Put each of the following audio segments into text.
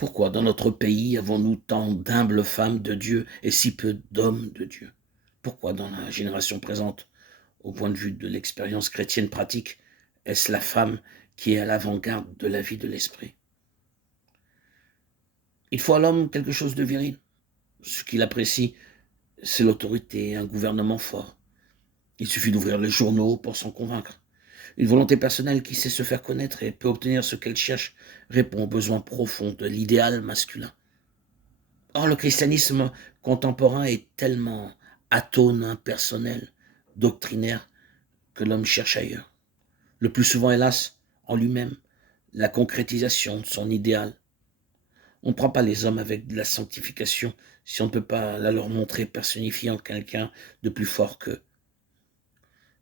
Pourquoi dans notre pays avons-nous tant d'humbles femmes de Dieu et si peu d'hommes de Dieu? Pourquoi dans la génération présente, au point de vue de l'expérience chrétienne pratique, est-ce la femme qui est à l'avant-garde de la vie de l'esprit? Il faut à l'homme quelque chose de viril. Ce qu'il apprécie, c'est l'autorité, un gouvernement fort. Il suffit d'ouvrir les journaux pour s'en convaincre. Une volonté personnelle qui sait se faire connaître et peut obtenir ce qu'elle cherche répond aux besoins profonds de l'idéal masculin. Or, le christianisme contemporain est tellement atone, impersonnel, doctrinaire, que l'homme cherche ailleurs. Le plus souvent, hélas, en lui-même, la concrétisation de son idéal. On ne prend pas les hommes avec de la sanctification si on ne peut pas la leur montrer personnifiée en quelqu'un de plus fort qu'eux.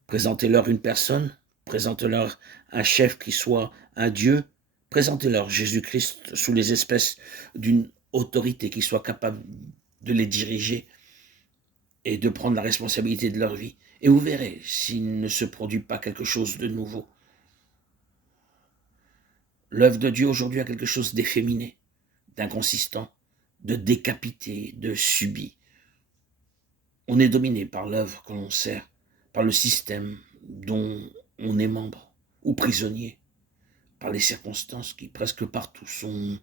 Présentez-leur une personne, présentez-leur un chef qui soit un Dieu, présentez-leur Jésus-Christ sous les espèces d'une autorité qui soit capable de les diriger et de prendre la responsabilité de leur vie. Et vous verrez s'il ne se produit pas quelque chose de nouveau. L'œuvre de Dieu aujourd'hui a quelque chose d'efféminé, d'inconsistant, de décapité, de subi. On est dominé par l'œuvre que l'on sert, par le système dont on est membre, ou prisonnier, par les circonstances qui presque partout sont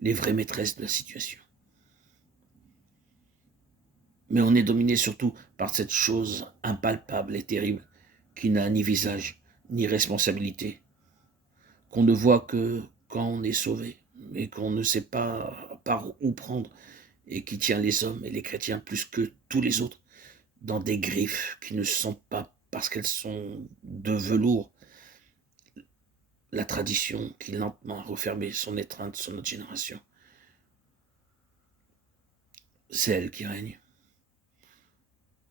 les vraies maîtresses de la situation. Mais on est dominé surtout par cette chose impalpable et terrible qui n'a ni visage ni responsabilité, qu'on ne voit que quand on est sauvé, mais qu'on ne sait pas par où prendre, et qui tient les hommes et les chrétiens plus que tous les autres dans des griffes qui ne sont pas parce qu'elles sont de velours. La tradition qui lentement a refermé son étreinte sur notre génération, c'est elle qui règne.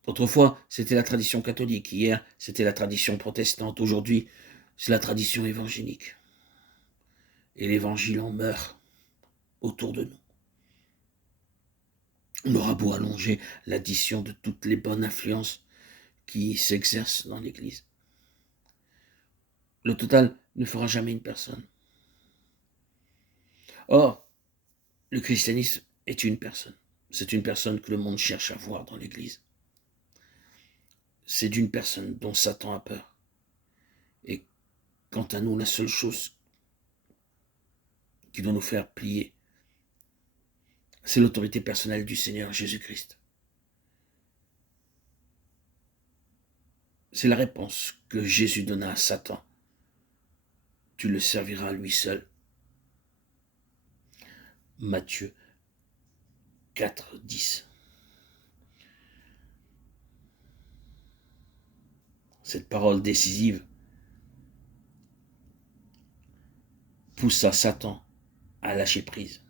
Autrefois, c'était la tradition catholique. Hier, c'était la tradition protestante. Aujourd'hui, c'est la tradition évangélique. Et l'évangile en meurt autour de nous. On aura beau allonger l'addition de toutes les bonnes influences qui s'exercent dans l'Église. Le total ne fera jamais une personne. Or, le christianisme est une personne. C'est une personne que le monde cherche à voir dans l'Église. C'est d'une personne dont Satan a peur. Et quant à nous, la seule chose qui doit nous faire plier, c'est l'autorité personnelle du Seigneur Jésus-Christ. C'est la réponse que Jésus donna à Satan. Tu le serviras lui seul. Matthieu 4, 10. Cette parole décisive poussa Satan à lâcher prise.